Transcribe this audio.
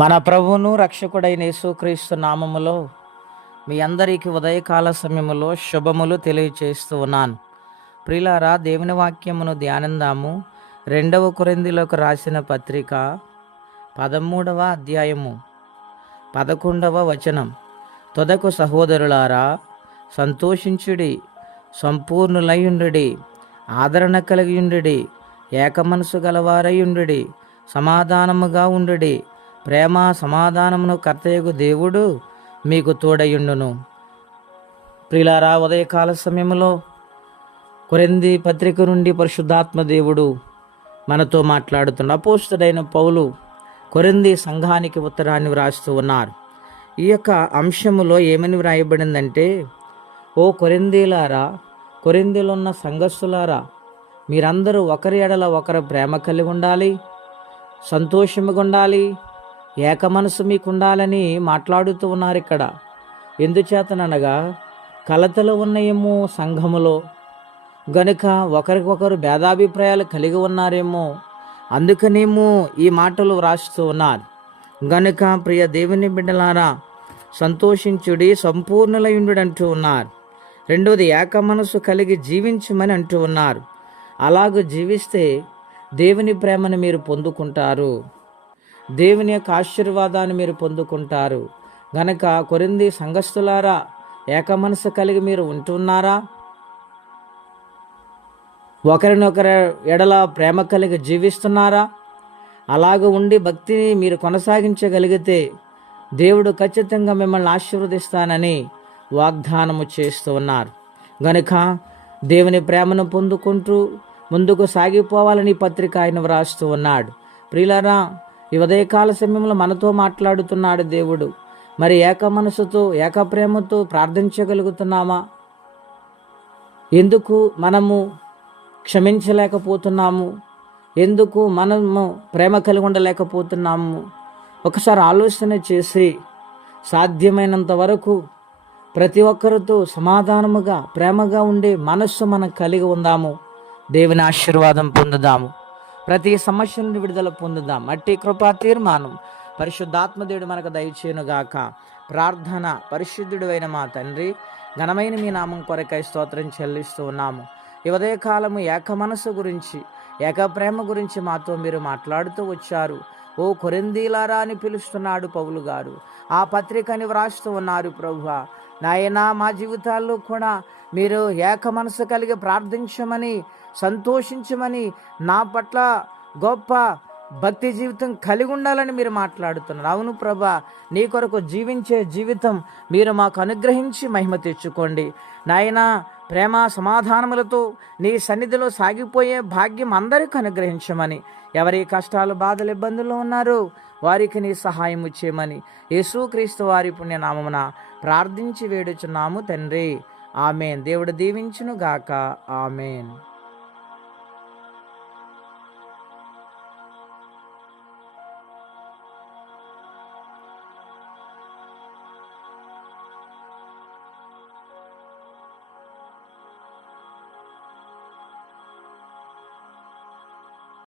మన ప్రభువును రక్షకుడైన యేసుక్రీస్తు నామములో మీ అందరికీ ఉదయకాల సమయములో శుభములు తెలియచేస్తూ ఉన్నాను. ప్రియులారా, దేవుని వాక్యమును ధ్యానిందాము. 2 కొరింథీయులకు రాసిన పత్రిక 13వ అధ్యాయము 11వ వచనం. తొదకు సహోదరులారా, సంతోషించుడి, సంపూర్ణులయుండుడి, ఆదరణ కలిగియుండుడి, ఏకమనసు గలవారయుండుడి, సమాధానముగా ఉండుడి. ప్రేమ సమాధానమును కర్తయగు దేవుడు మీకు తోడయుండును. ప్రియులారా, ఉదయకాల సమయంలో కొరింథీ పత్రిక నుండి పరిశుద్ధాత్మ దేవుడు మనతో మాట్లాడుతున్న అపోస్తలుడైన పౌలు కొరింథీ సంఘానికి ఉత్తరాన్ని వ్రాస్తూ ఉన్నారు. ఈ యొక్క అంశములో ఏమని వ్రాయబడిందంటే, ఓ కొరింథీలారా, కొరింథీలో ఉన్న సంఘస్థులారా, మీరందరూ ఒకరి ఎడల ఒకరు ప్రేమ కలిగి ఉండాలి, సంతోషముగా ఉండాలి, ఏక మనసు మీకు ఉండాలని మాట్లాడుతూ ఉన్నారు. ఇక్కడ ఎందుచేతననగా కలతలు ఉన్నాయేమో సంఘములో, గనుక ఒకరికొకరు భేదాభిప్రాయాలు కలిగి ఉన్నారేమో, అందుకనేమో ఈ మాటలు వ్రాస్తూ ఉన్నారు. గనుక ప్రియ దేవుని బిడ్డలారా, సంతోషించుడి, సంపూర్ణులయుండు అంటూ ఉన్నారు. రెండోది, ఏక మనసు కలిగి జీవించమని అంటూ ఉన్నారు. అలాగూ జీవిస్తే దేవుని ప్రేమను మీరు పొందుకుంటారు, దేవుని యొక్క ఆశీర్వాదాన్ని మీరు పొందుకుంటారు. గనక కొరింథీ సంఘస్థులారా, ఏక మనసు కలిగి మీరు ఉంటున్నారా? ఒకరినొకరి ఎడల ప్రేమ కలిగి జీవిస్తున్నారా? అలాగ ఉండి భక్తిని మీరు కొనసాగించగలిగితే దేవుడు ఖచ్చితంగా మిమ్మల్ని ఆశీర్వదిస్తానని వాగ్దానము చేస్తూ ఉన్నారు. గనుక దేవుని ప్రేమను పొందుకుంటూ ముందుకు సాగిపోవాలని పత్రిక ఆయన వ్రాస్తూ ఉన్నాడు. ప్రియులారా, ఈ ఉదయకాల సమయంలో మనతో మాట్లాడుతున్నాడు దేవుడు. మరి ఏక మనసుతో, ఏక ప్రేమతో ప్రార్థించగలుగుతున్నామా? ఎందుకు మనము క్షమించలేకపోతున్నాము? ఎందుకు మనము ప్రేమ కలిగి ఉండలేకపోతున్నాము? ఒకసారి ఆలోచన చేసి సాధ్యమైనంత వరకు ప్రతి ఒక్కరితో సమాధానముగా, ప్రేమగా ఉండే మనస్సు మనం కలిగి ఉందాము. దేవుని ఆశీర్వాదం పొందుదాము. ప్రతి సమస్య నుండి విడుదల పొందుదాం. అట్టి కృపా తీర్మానం పరిశుద్ధాత్మదేవుడు మనకు దయచేయునుగాక. ప్రార్థన. పరిశుద్ధుడు అయిన మా తండ్రి, ఘనమైన మీ నామం కొరకై స్తోత్రం చెల్లిస్తూ ఉన్నాము. ఈ ఉదయకాలము ఏక మనసు గురించి, ఏక ప్రేమ గురించి మాతో మీరు మాట్లాడుతూ వచ్చారు. ఓ కొరింథీలారా అని పిలుస్తున్నాడు పౌలు గారు. ఆ పత్రికని వ్రాస్తూ ఉన్నారు. ప్రభువా, నాయనా, మా జీవితాల్లో కూడా మీరు ఏక మనసు కలిగి ప్రార్థించమని, సంతోషించమని, నా పట్ల గొప్ప భక్తి జీవితం కలిగి ఉండాలని మీరు మాట్లాడుతున్నారు. అవును ప్రభా, నీ కొరకు జీవించే జీవితం మీరు మాకు అనుగ్రహించి మహిమ తెచ్చుకోండి నాయనా. ప్రేమ సమాధానములతో నీ సన్నిధిలో సాగిపోయే భాగ్యం అందరికీ అనుగ్రహించమని, ఎవరి కష్టాలు, బాధలు, ఇబ్బందుల్లో ఉన్నారో వారికి నీ సహాయం చేయమని యేసుక్రీస్తు వారి పుణ్యనామమున ప్రార్థించి వేడుచున్నాము తండ్రి. ఆమెన్. దేవుడు దీవించును గాక. ఆమెన్.